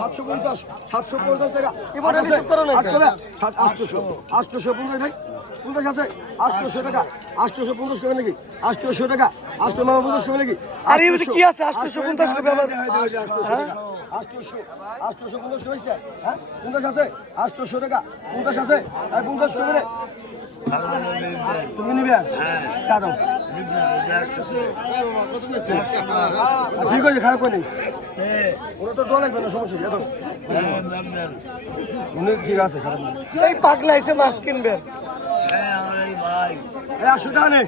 সাতশো পঞ্চাশ সাতশো পঞ্চাশ টাকা। এবার আছে রিসিভ আটশো টাকা সাত আটশোশো আটশোশো পঞ্চাশ ভাই পঞ্চাশ আছে আটশোশো টাকা আটশোশো পঞ্চাশ করবে নাকি? আটশোশো টাকা আটশো মামা পঞ্চাশ করবে নাকি? আর মধ্যে কি আছে? 850 করবে আবার? আটশোশো আটশোশো পঞ্চাশ করবে হ্যাঁ পঞ্চাশ আছে আটশোশো টাকা পঞ্চাশ আছে আর পঞ্চাশ তুমি নিবে? টাকা ঠিক আছে খারাপ করে ওরা তো দোয়া লাগবে না সমস্যা এত উনি ঠিক আছে খারাপ এই পাগলা এসে মাছ নেই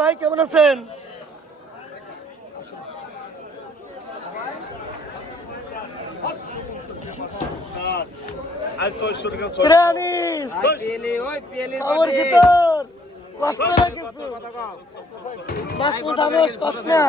ভাই কেমন আছেন? কিরে আনিস আমার ভিতর। কষ্ট না কিছু। মাছ মাছ কষ্ট না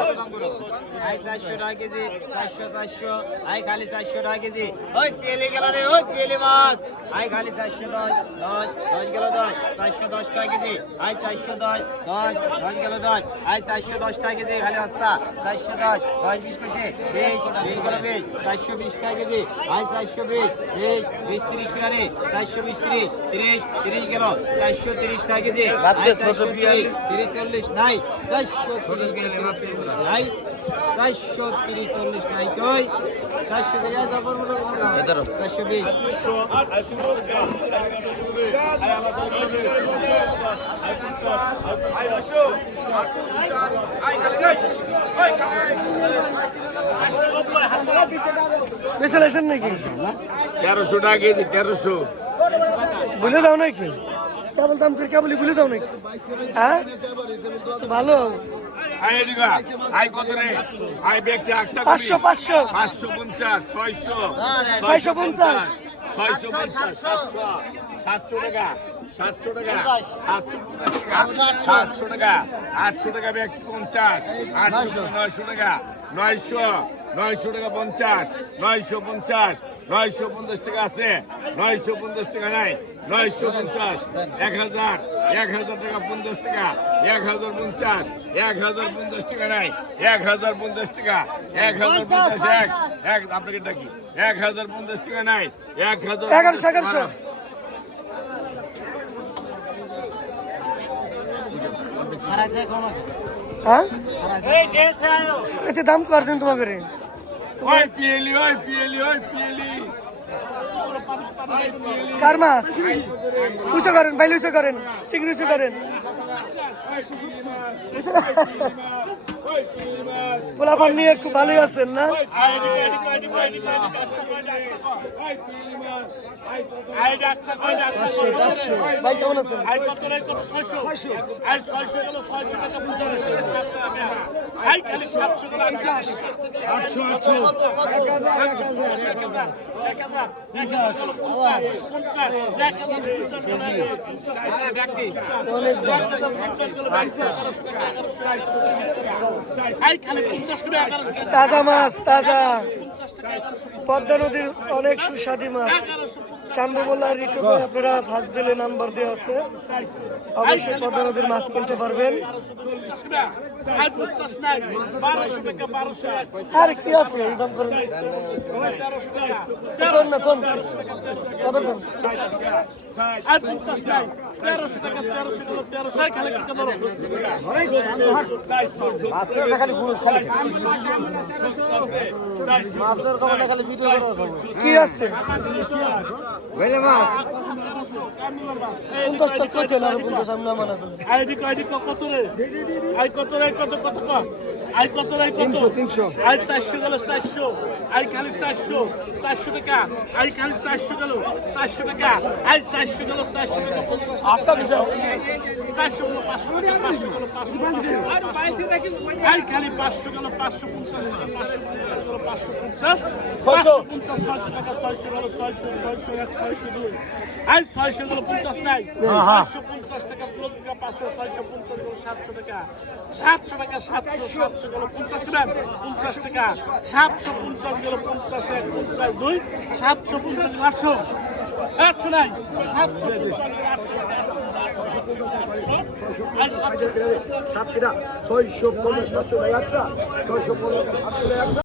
আই চারশো টাকা কেজি চারশো চারশো। আই খালি চারশো টাকা কেজি। ওই পেলে গেল রে ওই পেলে মাছ। আই খালি চারশো দশ দশ দশ গেল দশ চারশো দশ টাকা কেজি। আই চারশো দশ দশ দশ গেল দশ। আই চারশো দশ টাকা কেজি খালি হস্তা চারশো দশ দশ বিশ কেজি বিশ বিশ গেল বিশ চারশো বিশ টাকা কেজি। আই চারশো বিশ বিশ বিশ তিরিশ কিলো রে চারশো বিশ তিরিশ তিরিশ তিরিশ গেল। চারশো তিরিশ টাকা কেজি। আই চারশো তিরিশ তিরিশ চল্লিশ নাই। চারশো তিরিশ নাই। চারশো তিরিশ চল্লিশ নাই কই চারশো বিশ নাকি? তেরোশো টাকা কেজি তেরোশো। বলে দাও নাকি? কেবল দাম করে কেবলই বলে দাও নাকি? হ্যাঁ? ভালো। আই এদিকে আই কত রে? আই ব্যক্তি একশো পাঁচশো পাঁচশো। পাঁচশো পঞ্চাশ ছয়শো। ছয়শো পঞ্চাশ। ছয়শো পঞ্চাশ সাতশো সাতশো টাকা সাতশো টাকা সাতশো পঞ্চাশ টাকা সাতশো টাকা আটশো টাকা ব্যক্তি পঞ্চাশ আটশো নয়শো টাকা নয়শো নয়শো টাকা পঞ্চাশ নয়শো পঞ্চাশ নয়শো পঞ্চাশ টাকা আছে। নয়শো পঞ্চাশ টাকা নাই। নয়শো পঞ্চাশ। এক হাজার। এক হাজার টাকা পঞ্চাশ টাকা। এক হাজার পঞ্চাশ। এক হাজার পঞ্চাশ টাকা নাই। এক হাজার পঞ্চাশ টাকা। এক হাজার পঞ্চাশ এক। এক আপনাকে ডাকি এক হাজার পঞ্চাশ টাকা নাই। এক হাজার এগারোশো এগারোশো। হ্যাঁ? দাম কর দিন তোমাকে রে? ওই পিয়েলি ওই পিয়েলি ওই পিয়েলি কার মাছ উঁচু করেন ভাই উঁচু করেন চিংড়ি উঁচু করেন। পোলাপান নিয়ে একটু ভালোই আছেন না? তাজা মাছ তাজা। পদ্মা নদীর অনেক সুস্বাদী মাছ। চান্দমোল্লার ইউটিউবে আপনারা সার্চ দিলে নাম্বার দেওয়া আছে। অবশ্যই পদ্মা নদীর মাছ কিনতে পারবেন। আর কি আছে? এই দাম করেন কোন না কোন কবে কোন আর পঞ্চাশ নাই তেরোশো টাকা তেরোশো টাকা তেরোশো খালি কিনতে পারো কি আছে? পঞ্চাশ টাকা কই চলে আর পঞ্চাশ আমি আমার আইডি আইডি কত রে? আই কত রে? কত কত? আই কত রে কত? তিনশো তিনশো। আই চারশো গেল চারশো। আই খালি চারশো। চারশো টাকা। আই খালি চারশো গেল চারশো টাকা। আই চারশো গেল চারশো টাকা। আচ্ছা চারশো গেল পাঁচশো টাকা পাঁচশো গেল পাঁচশো আই খালি পাঁচশো গেল পাঁচশো পঞ্চাশ টাকা পাঁচশো পঞ্চাশ ছয়শো। পঞ্চাশ ছয়শো টাকা ছয়শো গেল ছয়শো ছয়শো এক ছয়শো দুই। আই ছয়শো গেল পঞ্চাশ নাই। পাঁচশো পঞ্চাশ টাকা পুরো টাকা পাঁচশো ছয়শো পঞ্চাশ গেল সাতশো টাকা। সাতশো টাকা সাতশো সাতশো। গেল পঞ্চাশ গ্রাম পঞ্চাশ টাকা সাতশো পঞ্চাশ গেল পঞ্চাশ এক পঞ্চাশ দুই সাতশো পঞ্চাশ আটশো আটশো নাই সাতশো পঞ্চাশ ছয়শো পঞ্চাশ ছয়শো পঞ্চাশ